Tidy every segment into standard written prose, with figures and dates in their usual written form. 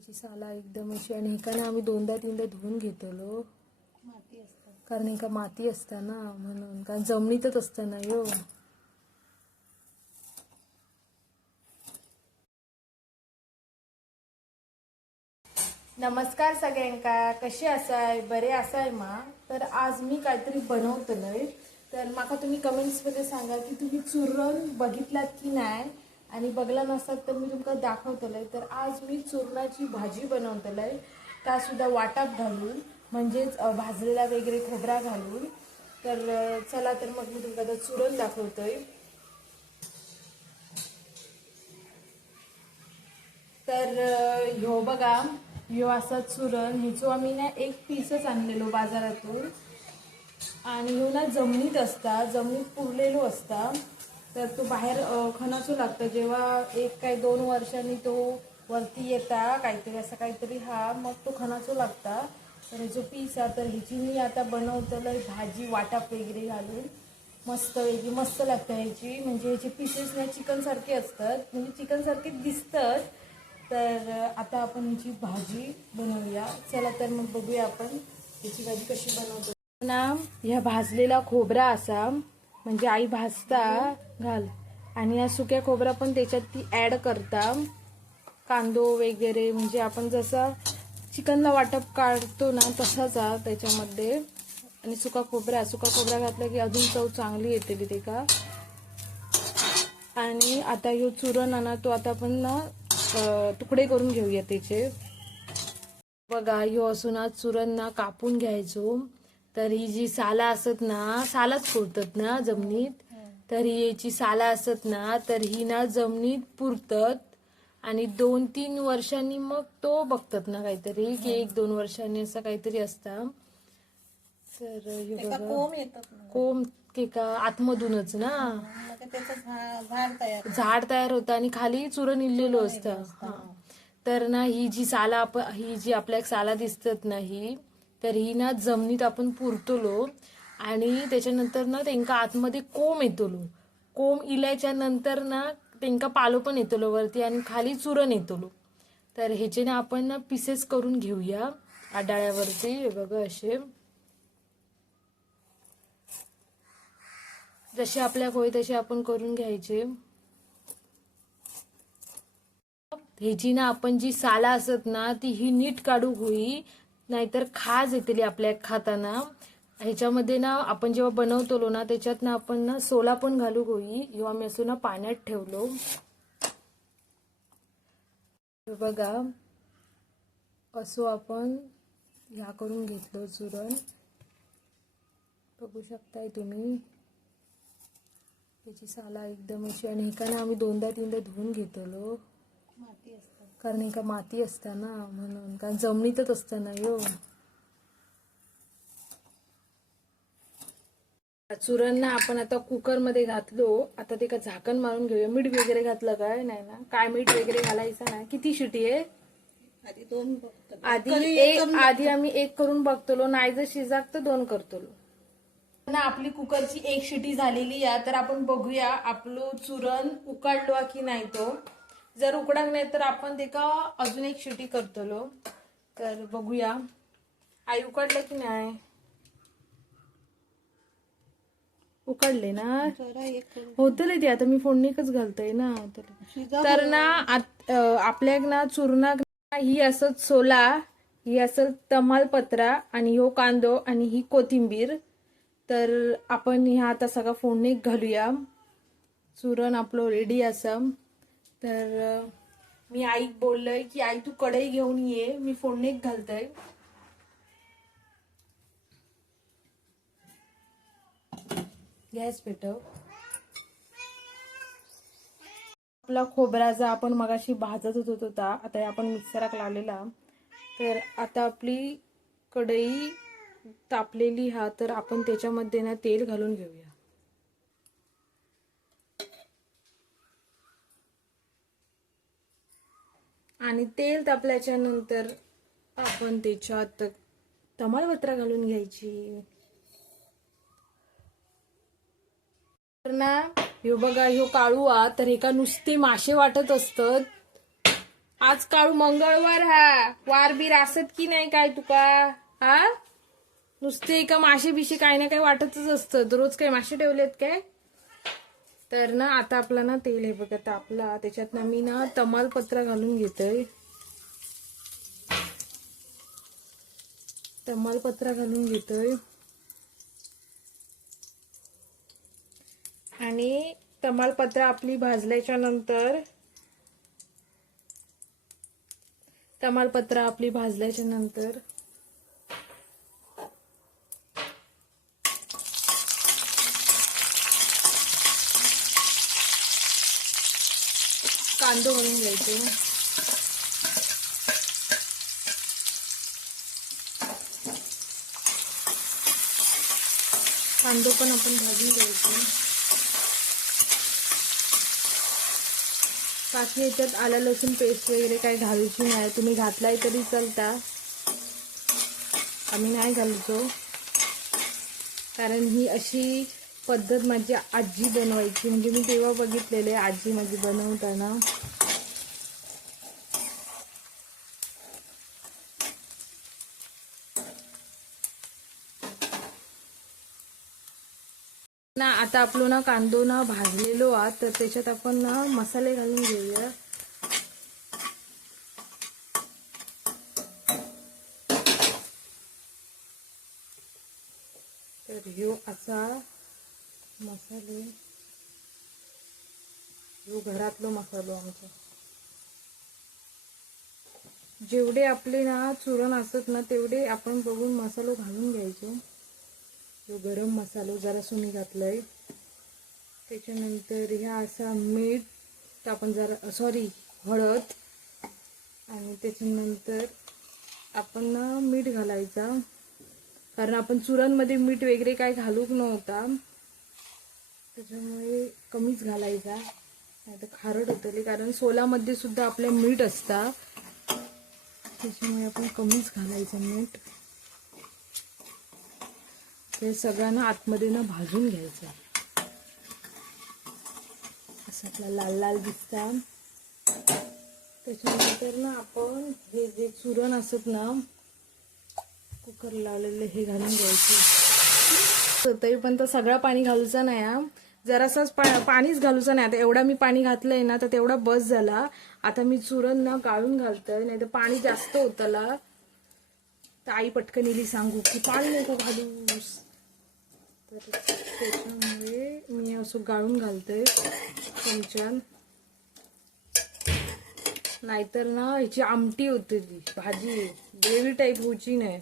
त्याची साला एकदम अशी आणि एकाने आम्ही दोनदा तीनदा धुवून घेतलो माती असतात कारण एका माती असता ना म्हणून कारण जमिनीतच असतं ना यो. नमस्कार सगळ्यांका, कसे असाय? बरे असाय मा? तर आज मी काहीतरी बनवतलंय तर माका तुम्ही कमेंट्स मध्ये सांगा की तुम्ही चुरण बघितलात की नाही आणि बघला नसतात तर मी तुमका दाखवतलंय. तर आज मी चुरणाची भाजी बनवतलंय त्या सुद्धा वाटात घालून म्हणजेच भाजलेला वगैरे खोबरा घालून. तर चला तर मग मी तुमका चुरण दाखवतोय. तर ह्यो बघा, ह्यो असा चुरण ह्याचो आम्ही ना एक पीसच आणलेलो बाजारातून आणि ह्यो ना जमिनीत असता, जमिनीत पुरलेलो असता. तर तो बाहेर खणाचो लागतं जेव्हा 1 काय 2 वर्षांनी तो वरती येता काहीतरी असं काहीतरी हा मग तो खणाचो लागता. तर ह्याचो पीस आहे. तर ह्याची मी आता बनवतलंय भाजी वाटाप वगैरे घालून मस्त वेगळी मस्त लागतं ह्याची. म्हणजे ह्याचे पीसेस ना चिकन सारखे असतात म्हणजे चिकन सारखे दिसतात. तर आता आपण ह्याची भाजी बनवूया. चला तर मग बघूया आपण ह्याची भाजी कशी बनवतो ना. ह्या भाजलेला खोबरा असा म्हणजे आई भाजता घाल आणि या सुक्या खोबरा पण त्याच्यात ती ऍड करता कांदो वगैरे म्हणजे आपण जसा चिकनला वाटप काढतो ना तसाच त्याच्यामध्ये. आणि सुका खोबरा घातला की अजून चव चांगली येते ते का. आणि आता ह्यो चुरण ना तो आता आपण ना तुकडे करून घेऊया त्याचे. बघा ह्यो असून ना चुरण ना कापून घ्यायचो. तर ही जी साला असत ना सालाच खोडतात ना जमिनीत. तर ही याची साला असत ना तर ही ना जमिनीत पुरतात आणि 2-3 वर्षांनी मग तो बघतात ना काहीतरी की 1-2 वर्षांनी असं काहीतरी असतं. तर हे बघा कोंब येतात कोंब के का आतमधूनच ना झाड तयार होतं आणि खाली चुरण इल्लेलो असतं. हा तर ना ही जी साला ही जी आपल्या साला दिसतात ना ही तर ही ना जमिनीत आपण पुरतलो आणि त्याच्यानंतर ना त्यांका आतमध्ये कोंब येतलो. कोंब इल्याच्या नंतर ना त्यांका पालो पण येतलो वरती आणि खाली चुरण येतलो. तर ह्याचे ना आपण ना पीसेस करून घेऊया आडाळ्यावरती. हे बघा असे जसे आपल्या होय तसे आपण करून घ्यायचे. ह्याची ना आपण जी साला असत ना ती ही नीट काढू होई नाहीतर खाज येतली आपल्या खाताना. ह्याच्यामध्ये ना आपण जेव्हा बनवतो ना त्याच्यात ना आपण ना सोला पण घालू होई. जेव्हा मी असं ना पाण्यात ठेवलो बघा असो आपण ह्या करून घेतलो चुरण. बघू शकताय तुम्ही त्याची साला एकदम अशी आणि एकाने आम्ही 2दा-3दा धुवून घेतलो माती असतात कारण एका माती असता ना म्हणून कारण जमिनीतच असतं ना यो. चुरण ना आपण आता कुकर मध्ये घातलो. आता ते का झाकण मारून घेऊया. मीठ वगैरे घातलं काय नाही ना काय मीठ वगैरे घालायचं नाही. किती शिटी आहे आधी 2 आधी आम्ही 1 करून बघतलो नाही जर शिजाक तर 2 करतलो ना. आपली कुकरची 1 शिटी झालेली आहे. तर आपण बघूया आपलं चुरण उकडलो की नाही. तो जर उकडाक नाही तर आपण ते का अजून 1 शिटी करतलो. तर बघूया आई उकडलं की नाही. उकडले ना होतले ते आता मी फोडणीकच घालतोय ना. तर ना आपल्या ना चुरणाक ही असत सोला ही असत तमालपत्रा आणि ह्यो कांदो आणि ही कोथिंबीर. तर आपण ह्या आता सगळा फोडणीक घालूया. चुरण आपलं रेडी असा. तर मी आईक बोललोय की आई तू कढई घेऊन ये मी फोडणीक घालतोय. गॅस पेटव. आपला खोबराचा आपण मगाशी भाजत होता आता आपण मिक्सराक लावलेला. तर आता आपली कढई तापलेली हा तर आपण त्याच्यामध्ये ना तेल घालून घेऊया. आणि तेल तापल्याच्या नंतर आपण त्याच्यात तमालपत्र घालून घ्यायची. तर ना ह्यो बघा ह्यो काळू तर एका नुसते मासे वाटत असतात आज काळू मंगळवार हा वार बीर असत की नाही काय तुका हा नुसते का मासे बिशे काय ना काय वाटतच असतं रोज काय मासे ठेवलेत काय तर ना आता आपला ना तेल हे बघा तापला त्याच्यात ना मी ना तमालपत्र घालून घेतोय तमालपत्र घालून घेतोय आणि तमालपत्र आपली भाजल्याच्या नंतर कांदो घालून घ्यायचो कांदो पण आपण भाजून घ्यायचो बाकी याच्यात आलं लसूण पेस्ट वगैरे काही घालायची नाही तुम्ही घातलाय तरी चालता आम्ही नाही घालतो कारण ही अशी पद्धत माझी आजी बनवायची म्हणजे मी तेव्हा बघितलेले आजी माझी बनवताना ना आता आपलो ना कांदो ना भाजलेलो आ तर त्याच्यात आपण ना मसाले घालून घेऊया तर ह्यो असा मसाले ह्यो घरातलो मसालो आमचा जेवढे आपले ना चुरण असत ना तेवढे आपण बघून मसालो घालून घ्यायचो जो गरम मसालो जरा सुनी घातलाय त्याच्यानंतर ह्या असा मीठ आपण जरा सॉरी हळद आणि त्याच्यानंतर आपण ना मीठ घालायचा कारण आपण चुरणमध्ये मीठ वगैरे काय घालूक नव्हता त्याच्यामुळे कमीच घालायचा नाही तर खारट होतले कारण सोलामध्ये सुद्धा आपल्या मीठ असता त्याच्यामुळे आपण कमीच घालायचं मीठ ते सगळ्यांना आतमध्ये ना भाजून घ्यायचं असं आपला लाल लाल दिसता त्याच्यानंतर ना आपण हे जे चुरण असत ना कुकर लावलेले हे घालून घ्यायचे तरी पण तर सगळं पाणी घालूचं नाही जरासाच पाणीच घालूचं नाही आता एवढा मी पाणी घातलंय ना तर तेवढा बस झाला आता मी चुरण ना गाळून घालतोय नाही तर पाणी जास्त होतला तर आई पटकन इली सांगू की पाणी नको घालूस तर त्याच्यामुळे मी असं गाळून घालतोय चमच्यान नाहीतर ना ह्याची आमटी होते ती भाजी ग्रेव्ही टाईप होची नाही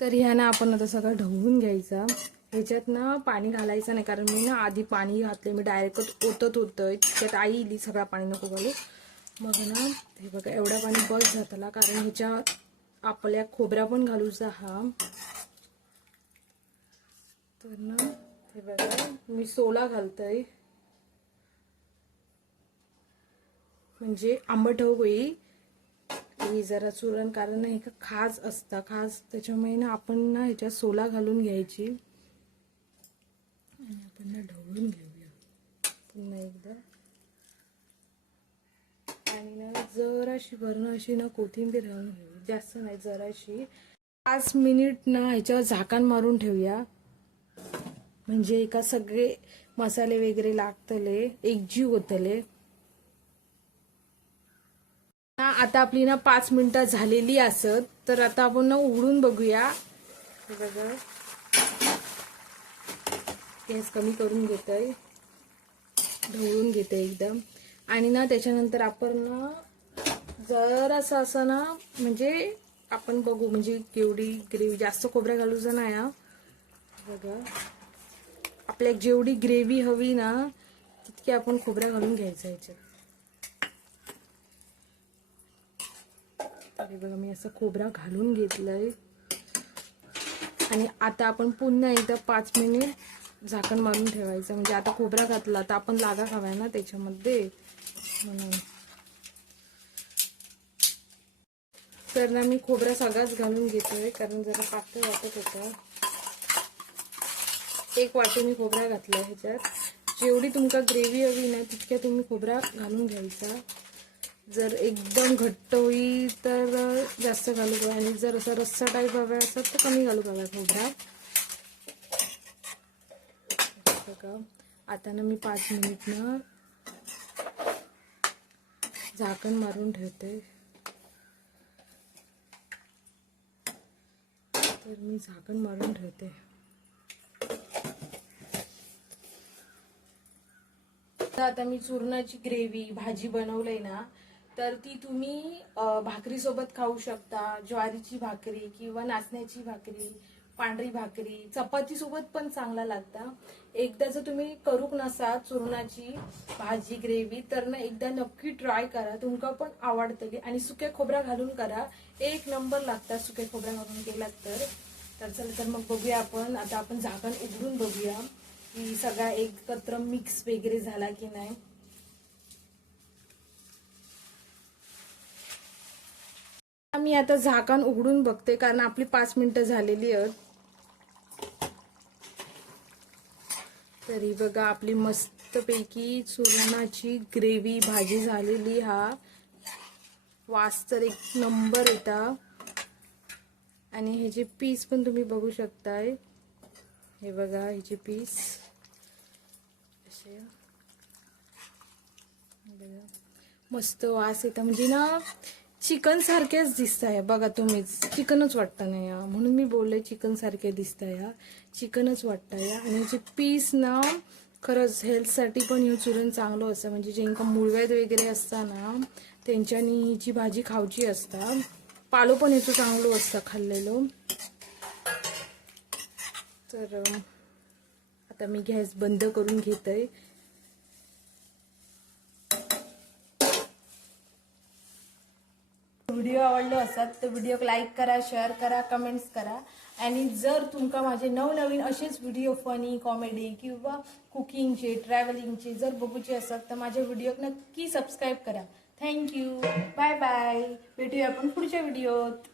तर ह्यानं आपण आता सगळं ढवळून घ्यायचा ह्याच्यात ना पाणी घालायचं नाही कारण मी ना आधी पाणी घातले मी डायरेक्ट ओतत होतं त्यात आई इली सगळं पाणी नको घालू मग ना हे बघा एवढा पाणी बस जातला कारण ह्याच्या आपल्या खोबऱ्या पण घालूचा हा तर ना हे बघा मी सोला घालतोय म्हणजे आंबट होई ही जरा चुरण कारण हे का खास असता खास त्याच्यामुळे ना आपण ना ह्याच्यात सोला घालून घ्यायची आणि आपण ना ढवळून घेऊया पुन्हा एकदा आणि ना जराशी भरणं अशी ना कोथिंबीर घालून घेऊया जास्त नाही जराशी 5 मिनिट ना ह्याच्यावर झाकण मारून ठेवूया म्हणजे एका सगळे मसाले वगैरे लागतले एकजीव होतले आता आपली ना 5 मिनिटं झालेली असत तर आता आपण ना उघडून बघूया हे बघा गॅस कमी करून घेतोय ढवळून घेते एकदम आणि ना त्याच्यानंतर आपण ना जरासं असं ना म्हणजे आपण बघू म्हणजे केवढी ग्रेव्ही जास्त खोबऱ्या घालूचं नाही बघा आपल्याला जेवढी ग्रेव्ही हवी ना तितकी आपण खोबऱ्या घालून घ्यायचं ह्याच्यात तरी बघा मी असं खोबरा घालून घेतलंय आणि आता आपण पुन्हा एकदा 5 मिनिट झाकण मारून ठेवायचं म्हणजे आता खोबरा घातला तर आपण लागा खावाय ना त्याच्यामध्ये म्हणून तर ना मी खोबरा सगळाच घालून घेतोय कारण जरा पातळ वाटत होता 1 वाटी मी खोबरा घातला ह्याच्यात जेवढी तुमका ग्रेव्ही हवी ना तितक्या तुम्ही खोबरा घालून घ्यायचा. जर एकदम घट्ट होई तर जास्त घालू पाहिजे आणि जर असा रस्सा टाईप हवा असेल तर कमी घालू पाहिजे खोबरा. बघा आता ना मी 5 मिनिट ना झाकण मारून ठेवते. तर मी झाकण मारून ठेवते. आता मी चूरणाची ग्रेव्ही भाजी बनवलंय ना, तर ती तुम्ही भाकरीसोबत खाऊ शकता. ज्वारीची भाकरी किंवा नाचण्याची भाकरी, पांढरी भाकरी, चपाती सोबत पण चांगला लागता. एकदा जर तुम्ही करूक नसा चूरणाची भाजी ग्रेव्ही तर ना एकदा नक्की ट्राय करा, तुमका पण आवडतली. आणि सुक्या खोबरा घालून करा, एक नंबर लागतात सुक्या खोबरा घालून केलात तर. चला तर मग बघूया आपण. आता आपण झाकण उघडून बघूया की सगळा एकत्र मिक्स वगैरे झाला की नाही. मी आता झाकण उघडून बघते कारण आपली 5 मिनिटं झालेली आहेत. तरी बघा आपली मस्तपैकी चूरणाची ग्रेव्ही भाजी झालेली. हा वास तर एक नंबर येता. आणि हे जे पीस पण तुम्ही बघू शकताय. हे बघा ह्याचे पीस असे मस्त वास येता. म्हणजे ना चिकन सारखेच दिसत आहे बघा. तुम्हीच चिकनच वाटतं ना या, म्हणून मी बोलले चिकन सारखे दिसत या, चिकनच वाटतं या. आणि याचे पीस ना खरंच हेल्थसाठी पण हे चुरण चांगलं असतं. म्हणजे ज्यांका मुळव्याध वगैरे असता ना त्यांच्यानी हिची भाजी खाऊची असता. पालो पण याचं चांगलं असतं खाल्लेलं. तर आता मी गॅस बंद करून घेतोय. व्हिडिओ आवडलो असतात तर व्हिडिओ लाईक करा, शेअर करा, कमेंट्स करा. आणि जर तुमका माझे नवनवीन असेच व्हिडिओ फनी कॉमेडी किंवा कुकिंगचे ट्रॅव्हलिंगचे जर बघूचे असतात तर माझ्या व्हिडिओ नक्की सबस्क्राईब करा. Thank you, bye bye. भेटूया आपण पुढच्या व्हिडिओत.